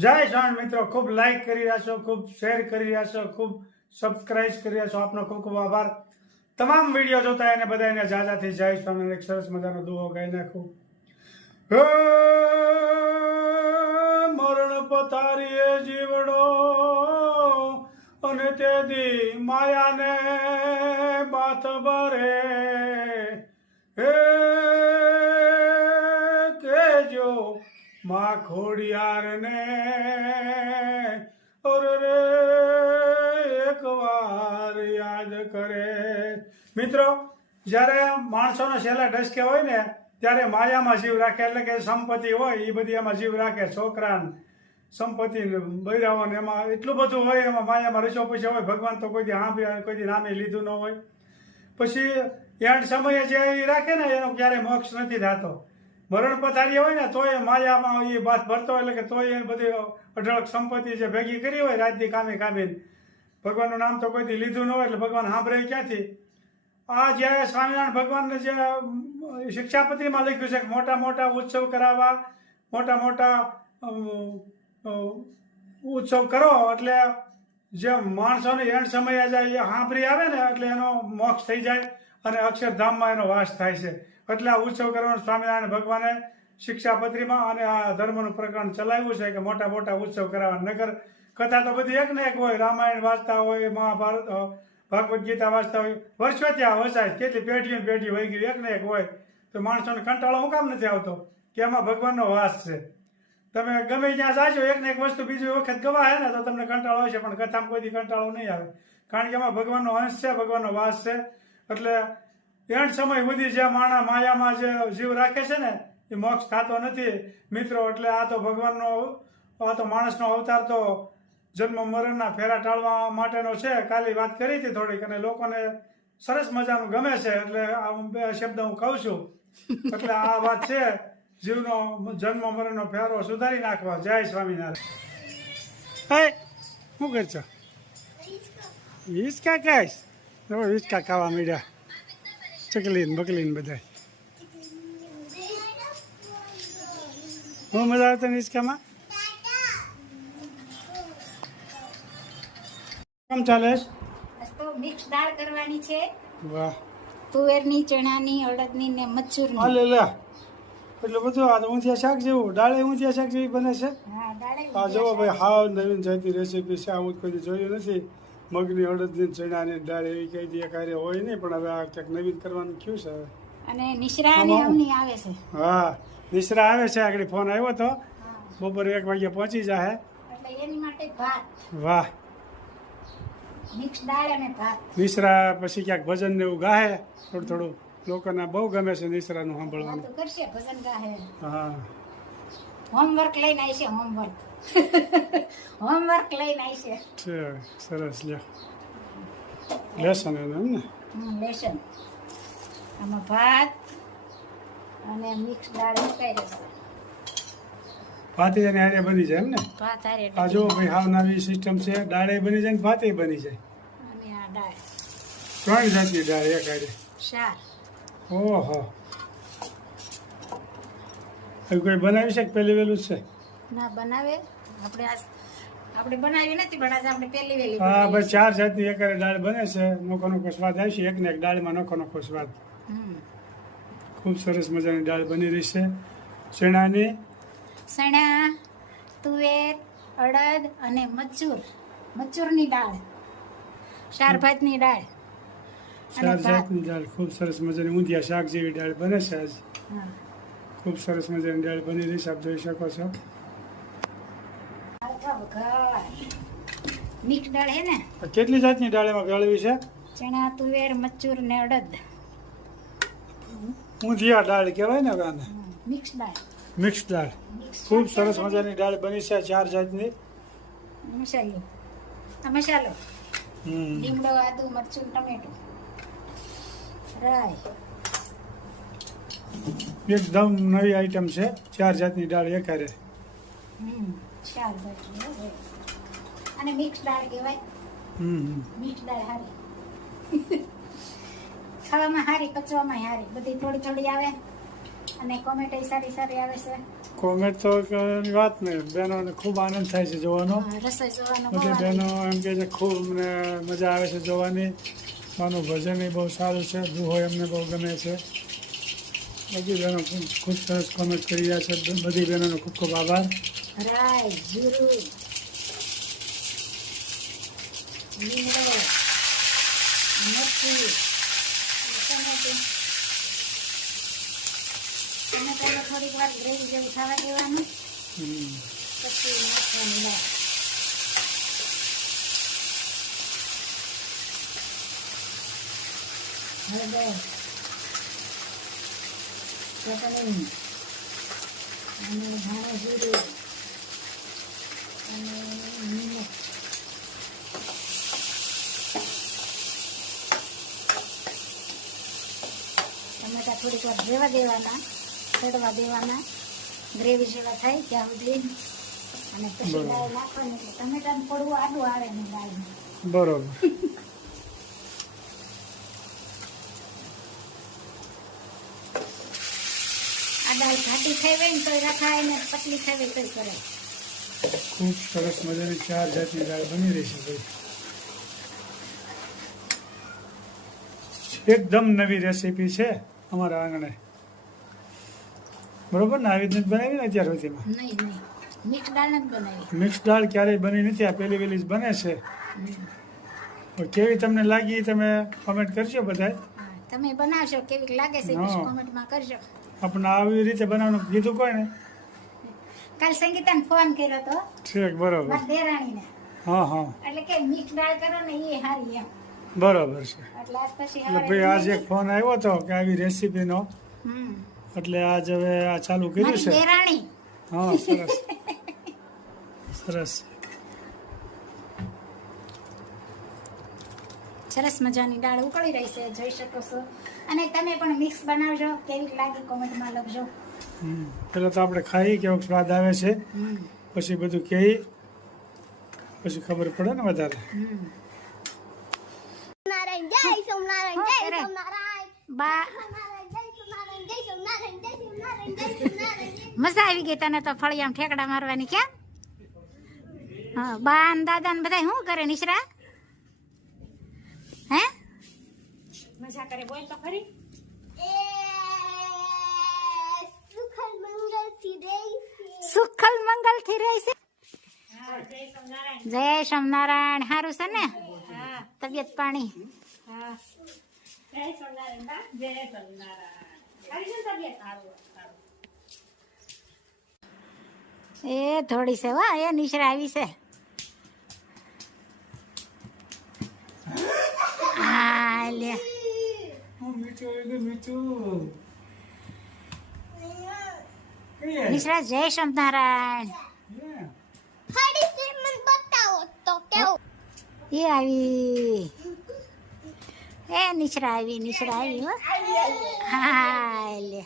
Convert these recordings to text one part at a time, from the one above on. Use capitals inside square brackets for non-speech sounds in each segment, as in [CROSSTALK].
જય શ્રાવણ મિત્રો, ખૂબ લાઈક કરી રહ્યા છો, ખૂબ શેર કરી રહ્યા છો, ખૂબ સબસ્ક્રાઇબ કરી રહ્યા છો. આપનો ખૂબ ખૂબ આભાર. તમામ વીડિયો જોતા એને બધાને જાજાથી જય સ્વામી એક સરસ મજાનો દુહો ગાઈ નાખું. મરણ પથારીએ જીવડો અને તેથી માયાને ખોડિયારને ઓર રે એક વાર યાદ કરે. મિત્રો, જ્યારે માણસોનો છેલ્લા ડસકે હોય ને, ત્યારે માયામાં જીવ રાખે એટલે કે સંપત્તિ હોય એ બધી એમાં જીવ રાખે. છોકરાને સંપત્તિ બૈરાઓને બૈરાઓ એમાં એટલું બધું હોય, એમાં માયામાં રચો પૈસા હોય, ભગવાન તો કોઈ હા સાંભળ્યા કોઈ દી નામે લીધું ન હોય. પછી એન્ડ સમયે જે એ રાખે ને, એનો ક્યારેય મોક્ષ નથી થતો. મરણ પથારી હોય ને, તોય માયામાં એ બાત ભરતો એટલે કે તોય એ બધી અઢળક સંપત્તિ જે ભેગી કરી હોય રાતથી કામે કામે ભગવાનનું નામ તો કોઈથી લીધું ન હોય, એટલે ભગવાન સાંભળે ક્યાંથી? આ જ્યારે સ્વામિનારાયણ ભગવાનને જે શિક્ષાપત્રીમાં લખ્યું છે કે મોટા મોટા ઉત્સવ કરાવવા, મોટા મોટા ઉત્સવ કરો, એટલે જે માણસોને એન્ડ સમયે જાય એ સાંભળી આવે ને, એટલે એનો મોક્ષ થઈ જાય અને અક્ષરધામમાં એનો વાસ થાય છે. એટલે આ ઉત્સવ કરવાનું સ્વામિનારાયણ ભગવાને શિક્ષાપત્રીમાં અને આ ધર્મનું પ્રકરણ ચલાવ્યું છે કે મોટા મોટા ઉત્સવ કરાવવા. નગર કથા તો બધી એક ને એક હોય. રામાયણ વાંચતા હોય, મહાભારત ભાગવત ગીતા વાંચતા હોય. વર્ષો ત્યાં વસાય, કેટલી પેઢીઓ પેઢી વહી ગયું એક ને એક હોય. તો માણસોને કંટાળો હું કામ નથી આવતો કે એમાં ભગવાનનો વાસ છે. તમે ગમે ત્યાં જાજો, એક ને એક વસ્તુ બીજી વખત ગવાય ને તો તમને કંટાળો આવશે, પણ કથામાં કોઈથી કંટાળો નહીં આવે. કારણ કે એમાં ભગવાનનો અંશ છે, ભગવાનનો વાસ છે. એટલે એન્ડ સમય સુધી જે માણા માયામાં જે જીવ રાખે છે ને, એ મોક્ષ થતો નથી. મિત્રો, એટલે આ તો ભગવાનનો આ તો માણસનો અવતાર તો જન્મ મરણના ફેરા ટાળવા માટેનો છે. કાલે વાત કરી હતી થોડીક, અને લોકોને સરસ મજાનું ગમે છે, એટલે આ બે શબ્દ હું કહું છું. એટલે આ વાત છે, જીવનો જન્મ મરણનો ફેરો સુધારી નાખવા. જય સ્વામિનારાયણ. શું કરશો? હિંચકા કહીશ હિંચકા ખાવા માંડ્યા. ચકલીન બકલીન બધા હું મજા આવતો ને હિંચકામાં કેમ ચાલે? તો મિક્સ દાળ કરવાની છે. વાહ. તુવેરની ચણાની અડદની ને મચૂરની હાલે લે. એટલે બધું આ ઊંધિયા શાક જેવું. ડાળે ઊંધિયા શાક જેવી બને છે? હા દાળે આ જોવો ભાઈ હાવ નવીન જાતની રેસીપી છે. આવું કોઈ જોયું નથી. મગની અડદની ચણાની દાળ એવી કઈ દે કાર્ય હોય નહીં પણ હવે આ ક્યાંક નવીન કરવાનું કયું છે હવે. અને નિશ્રા અમની આવે છે. હા નિશ્રા આવે છે આગળ ફોન આવ્યો તો. બપોરે એક વાગે પહોંચી જાય એટલે એની માટે ભાત. વાહ. મિક્સ દાળ અને ભાત. નિશ્રા પછી ક્યાંક ભજન ને એવું ગાહે થોડું થોડું. લોકોને બહુ ગમે છે નિશ્રાનું સાંભળવાનું. કરશે ભજન ગાહે. હા. હોમવર્ક લઈને આવશે હોમવર્ક [LAUGHS] હોમવર્ક લઈને આવશે છે. સરસ લ્યો. લેસન એનું એમ ને? લેસન. આમાં ભાત અને મિક્સ દાળ રહેશે. ભાતી અને આરે બની જાય એમ ને? ભાત આરે આ જો ભાઈ હાવ નવી સિસ્ટમ છે. દાળે બની જાય ને ભાતે બની જાય. અને આ દાળ. ત્રણ જાતની દાળ એક આરે ચાર ઓહો. એવું કોઈ બનાવી છે પહેલી વહેલું છે? ના બનાવે. આપણે બનાવી નથી પણ આજે આપણે પહેલી હા બસ ચાર જાતની એક દાળ બને છે. નોખો નોખો સ્વાદ આવશે એક ને એક દાળમાં નોખો નોખો સ્વાદ. હમ. ખૂબ સરસ મજાની દાળ બની રહી છે. ચણાની? ચણા તુવેર અડદ અને મચૂર મચૂરની દાળ. ચાર ભાતની દાળ. ચાર જાતની દાળ. ખૂબ સરસ મજાની ઊંધિયા શાક જેવી દાળ બને છે આજ. ખૂબ સરસ મજાની દાળ બની રહી છે. આપ જોઈ શકો છો. મિક્સ દાળ હે ને? કેટલી જાતની દાળ એમાં ગળવી છે? ચણા તુવેર મચૂર ને અડદ. ઊંધિયા દાળ કહેવાય ને હવે મિક્સ દાળ. મિક્સ દાળ. ખૂબ સરસ મજાની દાળ બની છે ચાર જાતની. મસાલો. આ મસાલો. લીમડો આદુ મરચું ટમેટું. રાય. એકદમ નવી આઈટમ છે. ચાર જાતની દાળ એકારે. હમ. અને મિક્સ દાળ કહેવાય. મિક્સ દાળ હારી. ખાવામાં હારી પચવામાં હારી. બધી થોડી થોડી આવે. અને કોમેન્ટ સારી સારી આવે છે. કોમેન્ટ તો વાત નહીં. બહેનોને ખૂબ આનંદ થાય છે જોવાનો. રસોઈ જોવાનો બધી બહેનો એમ કે છે ખૂબ મજા આવે છે જોવાની. માનું ભજન એ બહુ સારું છે. દુહો એમને બહુ ગમે છે. બધી બહેનો ખૂબ ખૂબ સરસ કોમેન્ટ કરી રહ્યા છે. બધી બહેનોનો ખૂબ ખૂબ આભાર. રાઈ જીરું લીમડો મરચી ટમેટું ટમેટાને થોડીક વાર ગ્રેવી જેવું થવા દેવાનું. પછી નાખવાની દાળ હળદર ચટણી અને ધાણા જીરું ટમેટા થોડીક વાર રેવા દેવાના ચડવા દેવાના. ગ્રેવી જેવા થાય ત્યાં સુધી. અને પછી. દાળ નાખવાની એટલે ટમેટાનું પડવું આડું આવે ને દાળમાં બરોબર. આ દાળ ઘાટી ખાઈ હોય ને તો રખાય ને પતલી હોય તોય કરે. ખૂબ સરસ મજાની ચાર જાતની દાળ બની રહી છે ભાઈ. એકદમ નવી રેસીપી છે અમારા આંગણે. બરોબર ને? આવી રીતે જ બનાવી ને અત્યાર સુધીમાં મિક્સ દાળ ક્યારેય બની નથી આ પહેલી વહેલી જ બને છે. કેવી તમને લાગી તમે કોમેન્ટ કરજો બધા તમે બનાવશો કેવી લાગે છે. કોમેન્ટમાં કરજો. આપણે આવી રીતે બનાવવાનું કીધું કોઈને કાલ સંગીતાને ફોન કર્યો તો. ઠીક બરોબર. દેરાણીને. હા હા. એટલે કે મિક્સ દાળ કરો ને એ હારી એમ. બરોબર છે. એટલે ભાઈ આજે એક ફોન આવ્યો તો કે આવી રેસીપીનો હમ. એટલે આજ હવે આ ચાલુ કર્યું છે. દેરાણી. હા સરસ. સરસ. સરસ મજાની દાળ ઉકળી રહી છે જોઈ શકો છો. અને તમે પણ મિક્સ બનાવજો. કેવી લાગી કોમેન્ટમાં લખજો. હમ. પેલા તો આપણે ખાઈ કેવો સ્વાદ આવે છે. પછી બધું કહી પછી ખબર પડે ને વધારે. મજા આવી ગઈ તને તો ફળિયામાં ઠેકડા મારવાની કેમ? હા બા ને દાદા ને બધા શું કરે નિશરા? હે? મજા કરે બોલ તો ખરી એ સુખલ મંગલથી રહી સુખલ મંગલથી રહી જય સ્વામિનારાયણ. સારું છે ને? તબિયત પાણી? એ થોડી છે વાહ એ નિશ્રા આવી છે. હા, લે. મીઠું જય સ્વામિનારાયણ હરી સે મને બતાવો તો કેવું એ આવી એ નિશ્રા આવી નિશ્રા આવી હો હા લે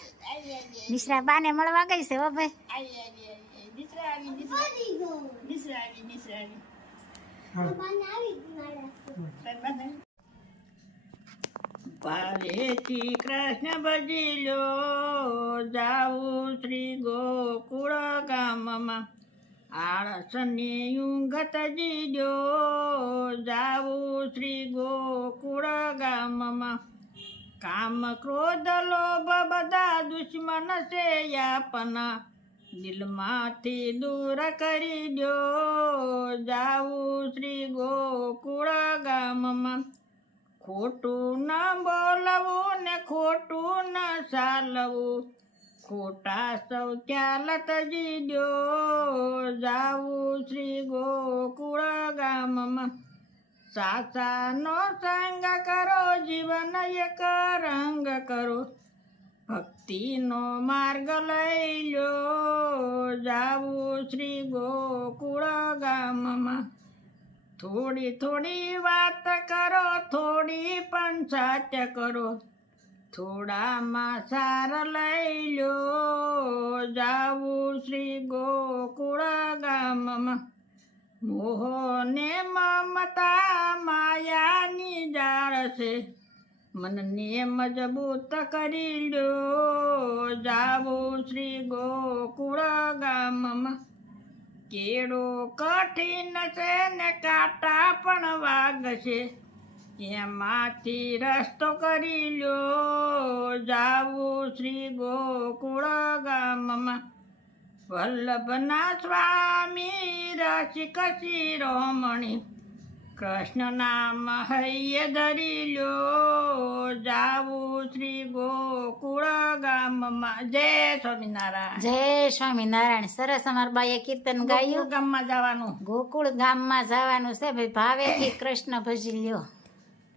નિશ્રા બાને મળવા ગઈ છે હો ભાઈ પારેથી કૃષ્ણ ભજી લો જાવું શ્રી ગોકુળ ગામમાં આળસની ઊંઘત જીજો જાવું શ્રી ગોકુળ ગામમાં. કામ ક્રોધ લોભ બધા દુશ્મન છે યાપના દિલમાંથી દૂર કરી દો જાવું શ્રી ગોકુળ ગામમાં. ખોટું ન બોલવું ને ખોટું ન ચાલવું. ખોટા સૌ ચાલત જીજો. જાવું શ્રી ગોકુળ ગામમાં. સાસાનો સંગ કરો, જીવન એક રંગ કરો. ભક્તિનો માર્ગ લઈ લો. જાવું શ્રી ગોકુળ ગામમાં. થોડી થોડી વાત કરો, થોડી પણ સાચ કરો. થોડામાં સાર લઈ લો. જાવું શ્રી ગોકુળ ગામમાં. મોહને મમતા માયાની જાળ છે. મનને મજબૂત કરી લ્યો જાવું શ્રી ગોકુળ ગામમાં. કેળો કઠિન છે ને કાંટા પણ વાગશે એમાંથી રસ્તો કરી લ્યો. જાવું શ્રી ગોકુળ ગામમાં. વલ્લભના સ્વામી રસિક શિરોમણી કૃષ્ણ નામ હૈયે ધરી લ્યો. જાવું શ્રી ગોકુળ ગામમાં. જય સ્વામિનારાયણ. જય સ્વામિનારાયણ. સરસ અમાર બાઈએ કીર્તન ગાયું. ગામમાં જવાનું. ગોકુળ ગામમાં જવાનું છે. ભાઈ ભાવેથી કૃષ્ણ ભજી લ્યો.